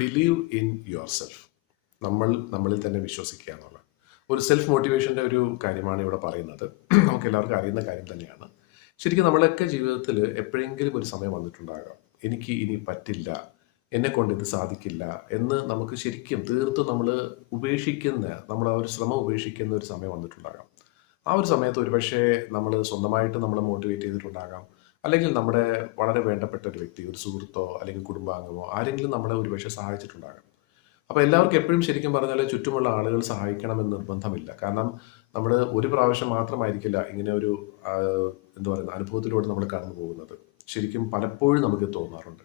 Believe in your self. നമ്മളിൽ തന്നെ വിശ്വസിക്കുക എന്നുള്ള ഒരു സെൽഫ് മോട്ടിവേഷൻ്റെ ഒരു കാര്യമാണ് ഇവിടെ പറയുന്നത്. നമുക്ക് എല്ലാവർക്കും അറിയുന്ന കാര്യം തന്നെയാണ്. ശരിക്കും നമ്മളൊക്കെ ജീവിതത്തിൽ എപ്പോഴെങ്കിലും ഒരു സമയം വന്നിട്ടുണ്ടാകാം, എനിക്ക് ഇനി പറ്റില്ല, എന്നെ കൊണ്ട് ഇത് സാധിക്കില്ല എന്ന് നമുക്ക് ശരിക്കും തീർത്തും നമ്മൾ ആ ഒരു ശ്രമം ഉപേക്ഷിക്കുന്ന ഒരു സമയം വന്നിട്ടുണ്ടാകാം. ആ ഒരു സമയത്ത് ഒരുപക്ഷെ നമ്മൾ സ്വന്തമായിട്ട് നമ്മളെ മോട്ടിവേറ്റ് ചെയ്തിട്ടുണ്ടാകാം. അല്ലെങ്കിൽ നമ്മുടെ വളരെ വേണ്ടപ്പെട്ട ഒരു വ്യക്തി, ഒരു സുഹൃത്തോ അല്ലെങ്കിൽ കുടുംബാംഗമോ ആരെങ്കിലും നമ്മളെ ഒരുപക്ഷെ സഹായിച്ചിട്ടുണ്ടാകാം. അപ്പോൾ എല്ലാവർക്കും എപ്പോഴും ശരിക്കും പറഞ്ഞാൽ ചുറ്റുമുള്ള ആളുകൾ സഹായിക്കണമെന്ന് നിർബന്ധമില്ല. കാരണം നമ്മൾ ഒരു പ്രാവശ്യം മാത്രമായിരിക്കില്ല ഇങ്ങനെ ഒരു എന്താ പറയുക അനുഭവത്തിലൂടെ നമ്മൾ കടന്നു പോകുന്നത്. ശരിക്കും പലപ്പോഴും നമുക്ക് തോന്നാറുണ്ട്.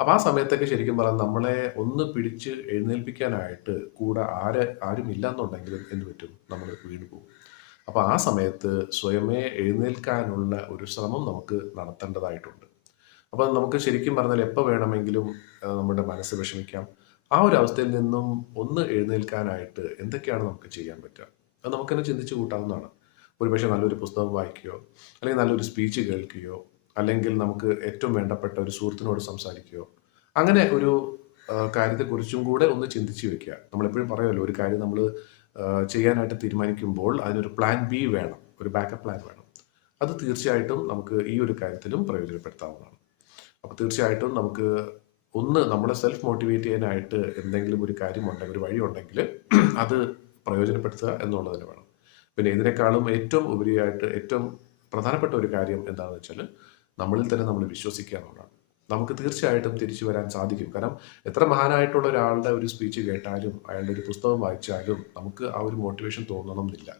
അപ്പോൾ ആ സമയത്തൊക്കെ ശരിക്കും പറഞ്ഞാൽ നമ്മളെ ഒന്ന് പിടിച്ച് എഴുന്നേൽപ്പിക്കാനായിട്ട് കൂടെ ആരും ഇല്ല എന്നുണ്ടെങ്കിലും എന്ത് പറ്റും, നമ്മൾ വീണ് പോകും. അപ്പോൾ ആ സമയത്ത് സ്വയമേ എഴുന്നേൽക്കാനുള്ള ഒരു ശ്രമം നമുക്ക് നടത്തേണ്ടതായിട്ടുണ്ട്. അപ്പോൾ നമുക്ക് ശരിക്കും പറഞ്ഞാൽ എപ്പോൾ വേണമെങ്കിലും നമ്മുടെ മനസ്സ് വിഷമിക്കാം. ആ ഒരു അവസ്ഥയിൽ നിന്നും ഒന്ന് എഴുന്നേൽക്കാനായിട്ട് എന്തൊക്കെയാണ് നമുക്ക് ചെയ്യാൻ പറ്റുക, അത് നമുക്കെന്നെ ചിന്തിച്ച് കൂട്ടാവുന്നതാണ്. ഒരുപക്ഷെ നല്ലൊരു പുസ്തകം വായിക്കുകയോ, അല്ലെങ്കിൽ നല്ലൊരു സ്പീച്ച് കേൾക്കുകയോ, അല്ലെങ്കിൽ നമുക്ക് ഏറ്റവും വേണ്ടപ്പെട്ട ഒരു സുഹൃത്തിനോട് സംസാരിക്കുകയോ, അങ്ങനെ ഒരു കാര്യത്തെക്കുറിച്ചും കൂടെ ഒന്ന് ചിന്തിച്ച് വെക്കുക. നമ്മളെപ്പോഴും പറയുമല്ലോ, ഒരു കാര്യം നമ്മൾ ചെയ്യാനായിട്ട് തീരുമാനിക്കുമ്പോൾ അതിനൊരു പ്ലാൻ ബി വേണം, ഒരു ബാക്കപ്പ് പ്ലാൻ വേണം. അത് തീർച്ചയായിട്ടും നമുക്ക് ഈ ഒരു കാര്യത്തിലും പ്രയോജനപ്പെടുത്താവുന്നതാണ്. അപ്പോൾ തീർച്ചയായിട്ടും നമുക്ക് ഒന്ന് നമ്മളെ സെൽഫ് മോട്ടിവേറ്റ് ചെയ്യാനായിട്ട് എന്തെങ്കിലും ഒരു കാര്യമുണ്ടെങ്കിൽ, ഒരു വഴി ഉണ്ടെങ്കിൽ അത് പ്രയോജനപ്പെടുത്തുക എന്നുള്ളതിന് വേണം. പിന്നെ ഇതിനേക്കാളും ഏറ്റവും ഉപരിയായിട്ട് ഏറ്റവും പ്രധാനപ്പെട്ട ഒരു കാര്യം എന്താണെന്ന് വെച്ചാൽ നമ്മളിൽ തന്നെ നമ്മൾ വിശ്വസിക്കുക എന്നുള്ളതാണ്. നമുക്ക് തീർച്ചയായിട്ടും തിരിച്ചു വരാൻ സാധിക്കും. കാരണം എത്ര മഹാനായിട്ടുള്ള ഒരാളുടെ ഒരു സ്പീച്ച് കേട്ടാലും അയാളുടെ ഒരു പുസ്തകം വായിച്ചാലും നമുക്ക് ആ ഒരു മോട്ടിവേഷൻ തോന്നണം എന്നില്ല.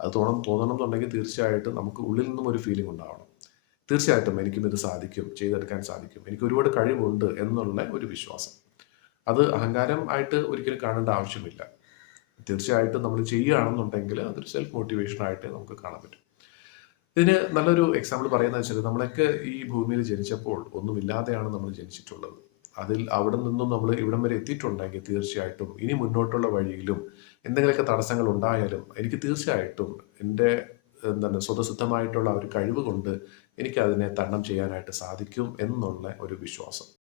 അത് തോന്നണം എന്നുണ്ടെങ്കിൽ തീർച്ചയായിട്ടും നമുക്ക് ഉള്ളിൽ നിന്നും ഒരു ഫീലിംഗ് ഉണ്ടാവണം. തീർച്ചയായിട്ടും എനിക്കും ഇത് സാധിക്കും, ചെയ്തെടുക്കാൻ സാധിക്കും, എനിക്ക് ഒരുപാട് കഴിവുണ്ട് എന്നുള്ള ഒരു വിശ്വാസം. അത് അഹങ്കാരം ആയിട്ട് ഒരിക്കലും കാണേണ്ട ആവശ്യമില്ല. തീർച്ചയായിട്ടും നമ്മൾ ചെയ്യുകയാണെന്നുണ്ടെങ്കിൽ അതൊരു സെൽഫ് മോട്ടിവേഷൻ ആയിട്ട് നമുക്ക് കാണാൻ പറ്റും. ഇതിന് നല്ലൊരു എക്സാമ്പിൾ പറയുന്നത് വെച്ചാൽ, നമ്മളൊക്കെ ഈ ഭൂമിയിൽ ജനിച്ചപ്പോൾ ഒന്നുമില്ലാതെയാണ് നമ്മൾ ജനിച്ചിട്ടുള്ളത്. അവിടെ നിന്നും നമ്മൾ ഇവിടം വരെ എത്തിയിട്ടുണ്ടെങ്കിൽ തീർച്ചയായിട്ടും ഇനി മുന്നോട്ടുള്ള വഴിയിലും എന്തെങ്കിലുമൊക്കെ തടസ്സങ്ങൾ ഉണ്ടായാലും എനിക്ക് തീർച്ചയായിട്ടും എൻ്റെ സ്വതസിദ്ധമായിട്ടുള്ള ഒരു കഴിവ് കൊണ്ട് എനിക്ക് അതിനെ തരണം ചെയ്യാനായിട്ട് സാധിക്കും എന്നുള്ള ഒരു വിശ്വാസം.